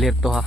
Lirto ha.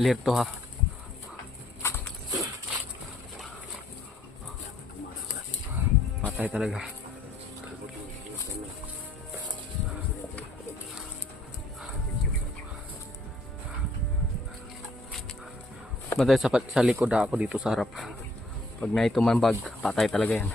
Lirto ha. Patay talaga. Matay sa likod ako dito sa harap. Pag may tumambag, patay talaga yan.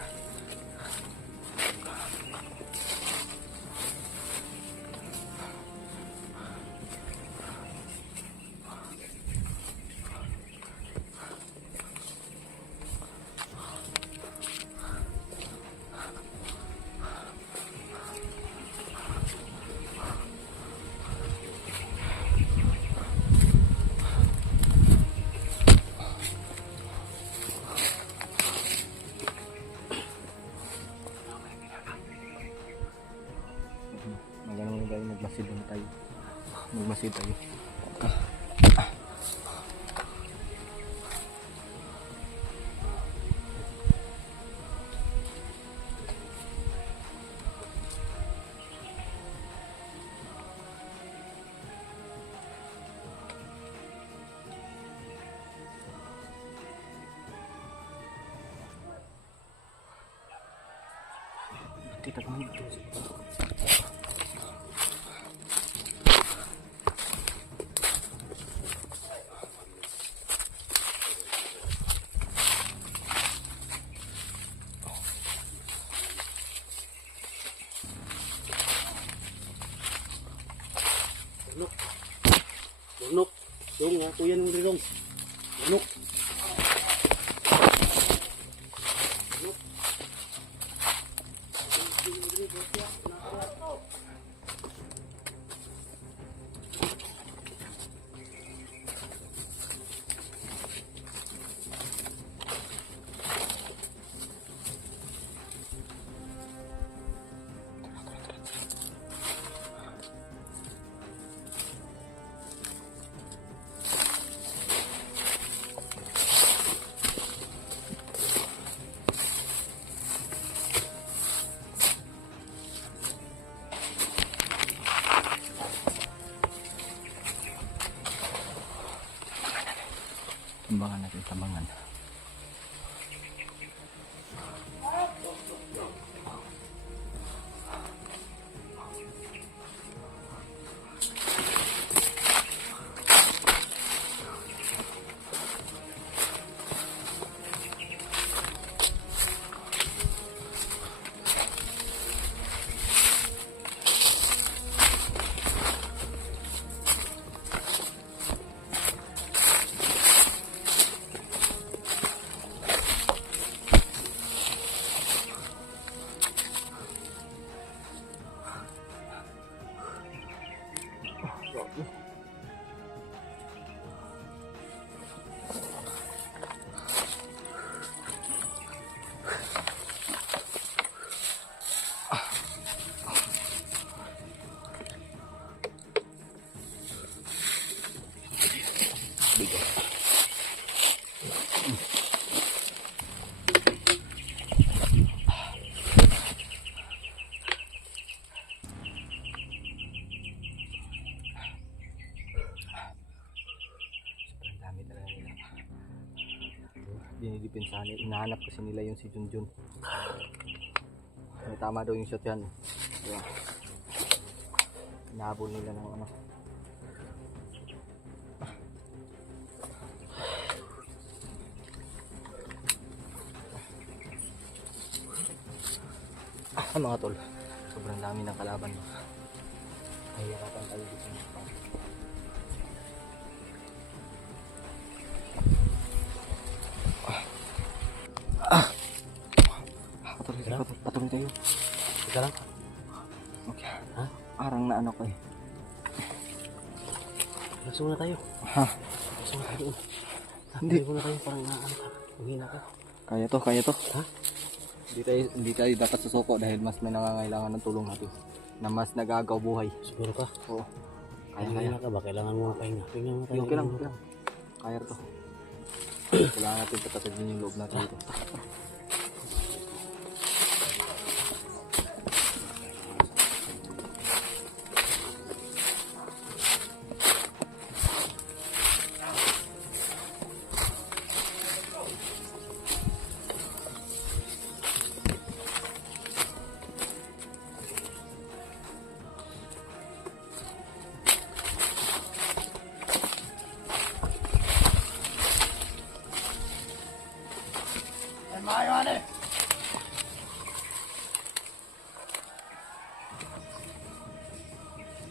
Magandang tayo, magmasid lang tayo. Magmasid tayo. Kita ko dito. Bunok. Bunok. Dong, ako yan ng rirong. Bunok. Tambangan natin, tambangan. Dinidepensahan, inahanap kasi nila yung si Junjun. May tama daw yung shot yan. Ayan. Inahabol nila ng ano. Mga tol, sobrang dami ng kalaban. Nahihirapan tayo dito. Patuloy tayo. Ika lang. Okay. Ha? Parang na ano ko eh. Langsung na tayo. Ha? Langsung na tayo. Hindi. Tayo na tayo, parang inaano ka. Mahina ka. Kaya to. Ha? Hindi tayo dapat susuko dahil mas may nangangailangan ng tulong natin. Na mas nagagaw buhay. Siguro ka. Oo. Kaya. Mahina ka ba? Kailangan mo nga pahinga. Pahinga mo tayo. Okay lang. Kaya to. Kailangan natin patatagin yung loob natin dito.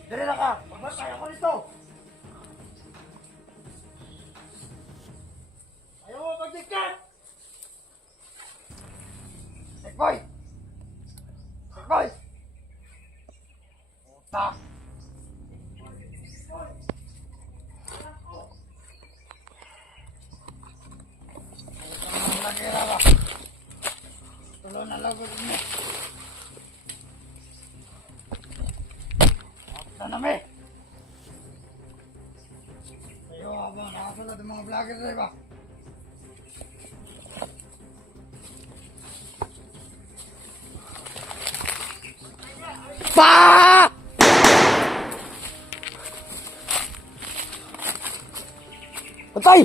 Dali na ka! Magbasay ako nito! Ayaw mo magdikat! Segboy! Segboy! Puta! Tulo na lagod niya. Tanami! Ayo abang, nakasalat ang mga vlogger sa iba. Pa! Patay!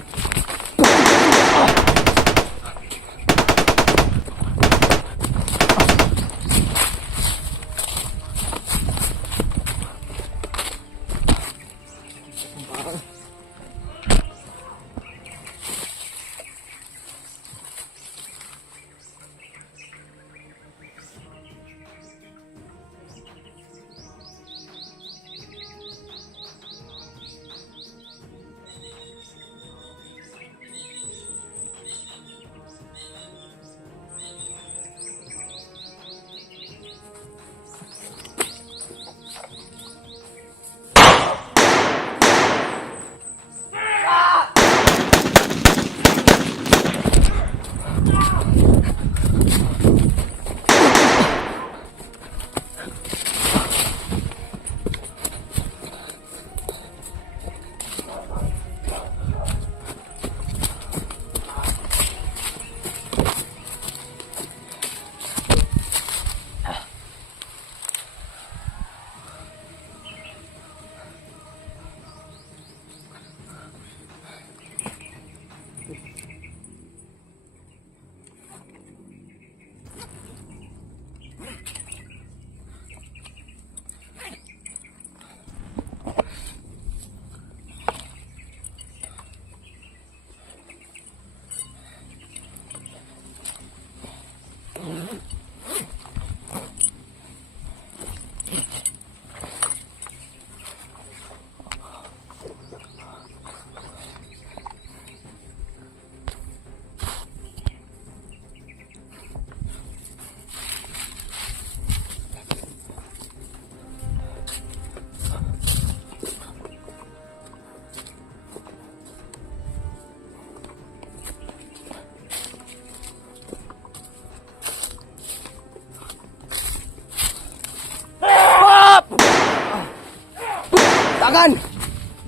Tagan!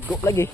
Go lagi.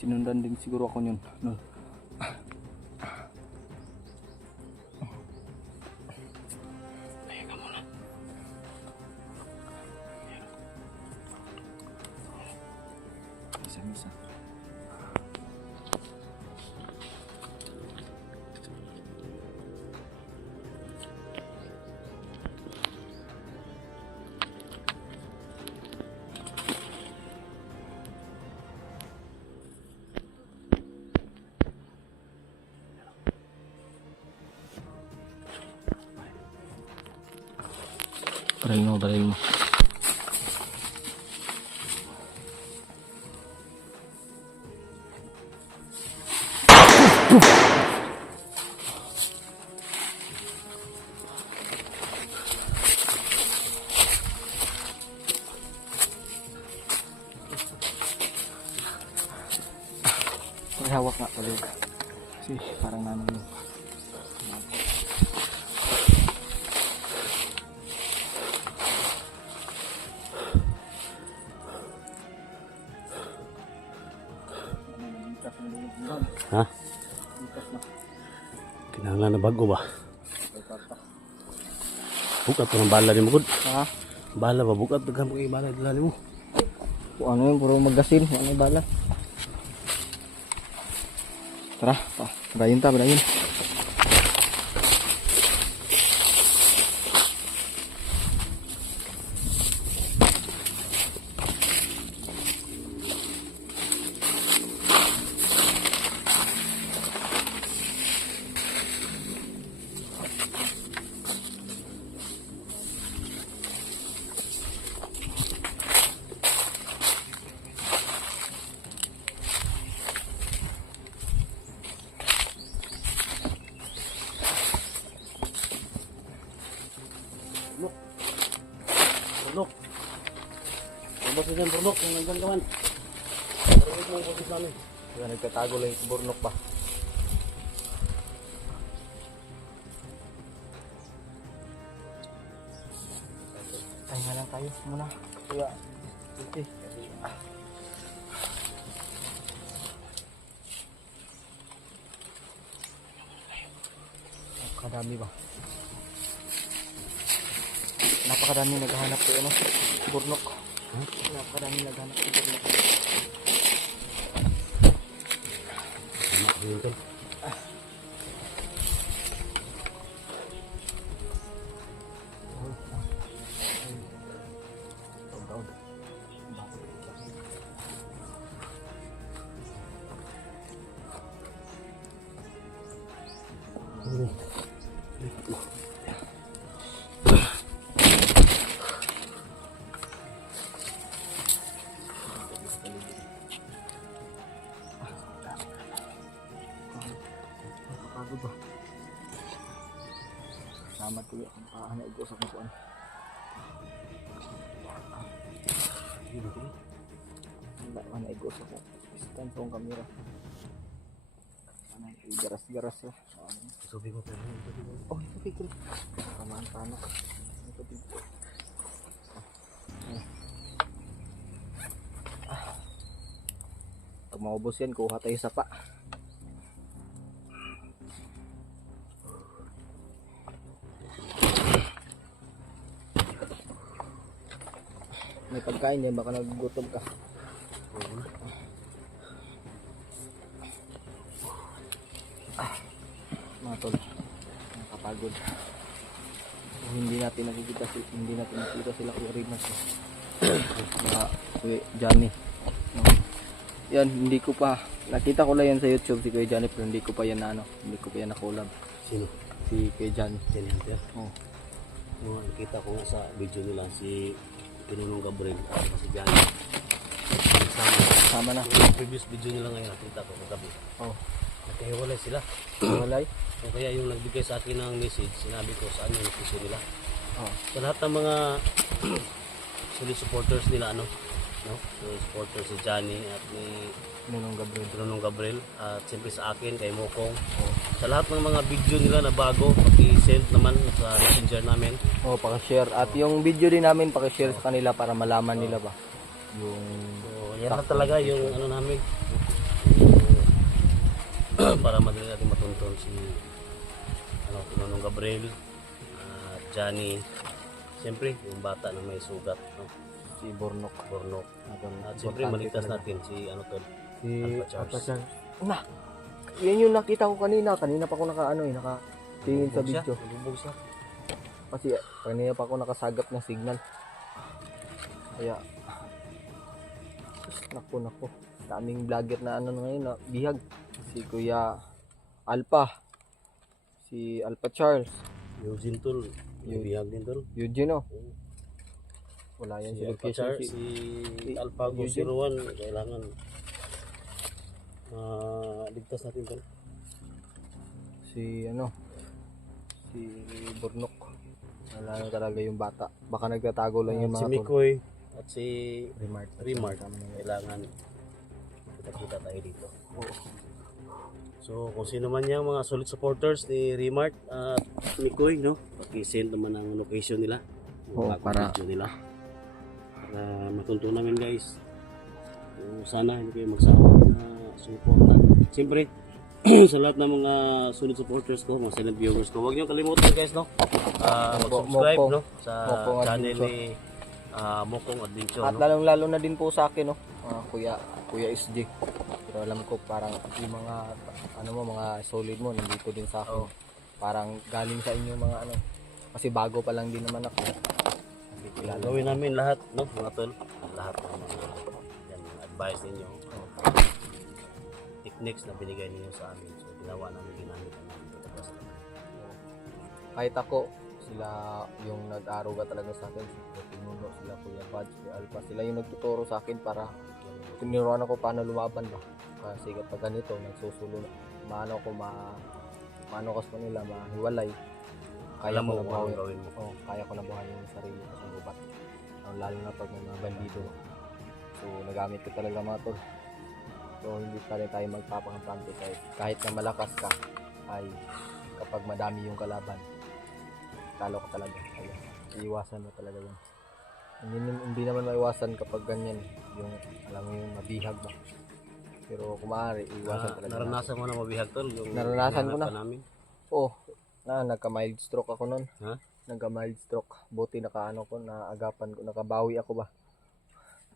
Sinundan din siguro ako yun. No. Isa-isa. Baril mo. May hawak nga pala. Kasi parang namin yun. Ha? Kinahanglan na bago ba? Bukat ko ng bala ni mo, good. Ha? Bala ba? Bukat ko ng bala dala ni mo. Kung ano yun, puro magasin. Ano yung bala? Tara, padayin ta, padayin. Burnok. Labas na dyan, Burnok. Yung nandyan kaman. Marunod mo ang boses namin. Kaya nagtatago lang yung burnok pa. Tayo nga lang tayo muna. Kaya, okay. Napakadami ba? Napakadami naghahanap ko ano, burnok. Napakadami naghahanap ko burnok. Yun tol. Pagod ba? Salamat ko yung paano ito sa kukuan. Wala man ito sa stand tong kamera. Ano garas-garas ya. Sabi mo pa rin. Oh, ito picture. Kamaan paano. Ito picture. Pag maubos yan, kuha tayo sa pa. May pagkain yan, baka nagugutom ka. Mga tol, nakapagod. Hindi natin nakikita sila Kuya Rimas. Mga Kuya Johnny. No? Yan, hindi ko pa nakita ko lang yan sa YouTube si Kuya Johnny, pero hindi ko pa yan hindi ko pa yan nakulab. Sino? Si Kuya Johnny. Tenente. Oh. Nakita ko nga sa video nila si Pinunong Gabriel at si Johnny. Sama na. Yung previous video nila ngayon, nakita ko kagabi. Oh. Nagkahiwalay sila. Walay. O kaya yung nagbigay sa akin ng message, sinabi ko saan yung location nila. Oh. Sa lahat ng mga supporters nila, no? So, supporters si Johnny at ni Ninong Gabriel. Pinunong Gabriel at siyempre sa akin, kay Mokong. Sa lahat ng mga video nila na bago, paki-send naman sa messenger namin. Oh, paki-share. At yung video din namin paki-share sa kanila para malaman nila ba yung So, yan na talaga yung ano namin, para madali natin matuntun si Pinonong Gabriel at Johnny. Siyempre, yung bata na may sugat, no? Si Bornok. Bornok. At siyempre, Importante maligtas talaga. natin si Si Alpha Charles. Alpha Charles. Na! Yan yung nakita ko kanina. Kanina pa ako nakatingin sa video. Nalubog siya. Kasi kanina pa ako nakasagap ng signal. Kaya, naku. Daming vlogger na ngayon na bihag. Si Kuya Alpha. Si Alpha Charles. Eugene Tol. Yung bihag din Tol. Eugene, oh. Wala yan Si si Alpha location. Charles, si Alpago Eugene. 01. Kailangan ligtas natin Tol. Si Bornok. Wala na talaga yung bata. Baka nagtatago lang yung Si mga tol. Mikoy at si Remark. kailangan kita tayo dito. So kung sino man yung mga solid supporters ni Remart at Mikoy, no, paki-send naman ang location nila, yung Oo, para- video nila, para matunto namin guys. So, sana hindi kayo magsawang suporta. Siyempre sa lahat ng mga solid supporters ko, mga silent viewers ko, huwag niyo kalimutan guys, no, mag-subscribe, Mokong. no, sa Mokong channel Adventure. ni Mokong Adventure, At no. lalong-lalo na din po sa akin, no. Kuya SJ. Pero alam ko parang yung mga mga solid mo nandito din sa akin. Oo. Parang galing sa inyo mga kasi bago pa lang din naman ako. Hindi kilala. Gawin namin lahat, no, mga tol. Lahat ng mga yan, advice ninyo. Techniques na binigay ninyo sa amin. So, ginawa namin, ginamit namin. Kahit ako, sila yung nag-aruga talaga sa akin. Si Pinuno, sila Kuya Bad, si Alpha. Sila yung nagtuturo sa akin para tinuruan ako paano lumaban ba. Kasi kapag ganito, nagsusulo, maano ko sa kanila, mahiwalay. Kaya Alam ko mo na kung buhay. anong gawin mo. Kaya ko na buhayin yung sarili ko sa gubat. Lalo na pag may mga bandido. So, nagamit ko talaga mga tol. So, hindi pa rin tayo magpapakampante kahit na malakas ka, ay kapag madami yung kalaban, talo ka talaga. Kaya, iiwasan mo talaga yun. Hindi naman maiwasan kapag ganyan, yung alam mo yung mabihag ba. Pero kung maaari, iiwasan talaga. Naranasan mo na mabihag tol? Yung Naranasan ko na. hinahanap ka namin? Oh, nagka-mild stroke ako nun. Ha? Nagka-mild stroke. Buti naagapan ko, nakabawi ako ba.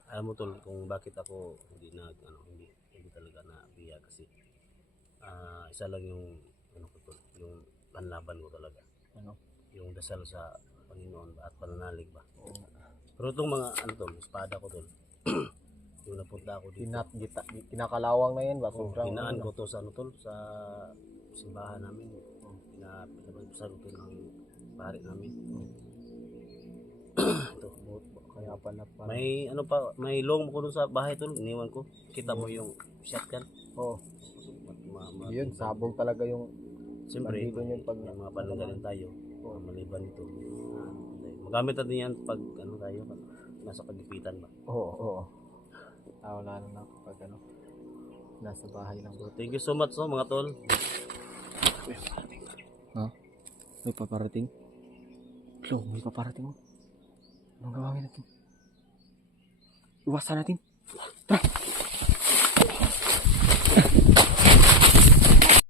Alam mo tol, kung bakit ako hindi talaga na bihag kasi isa lang yung ko tol, yung panlaban ko talaga. Yung dasal sa Panginoon at pananalig ba. Pero itong mga espada ko tol, yung napunta ako dito. Kinakalawang na yan ba? Hinaan ko to sa tol, sa simbahan namin. Pinabagpasan ko to ng pare namin. Ito, Kaya pala. may long ko doon sa bahay tol, iniwan ko. Kita mo yung shotgun. Oh, yun, sabog talaga yung Siyempre, bandido yun pag may mga pananggaling tayo. Maliban ito. Magamit natin yan pag tayo, nasa kagipitan ba. Oo. Wala na kapag nasa bahay lang. So, thank you so much mga tol. Ha? May paparating? Flo, may paparating mo. Anong gawin natin? Iwasan natin. Tara!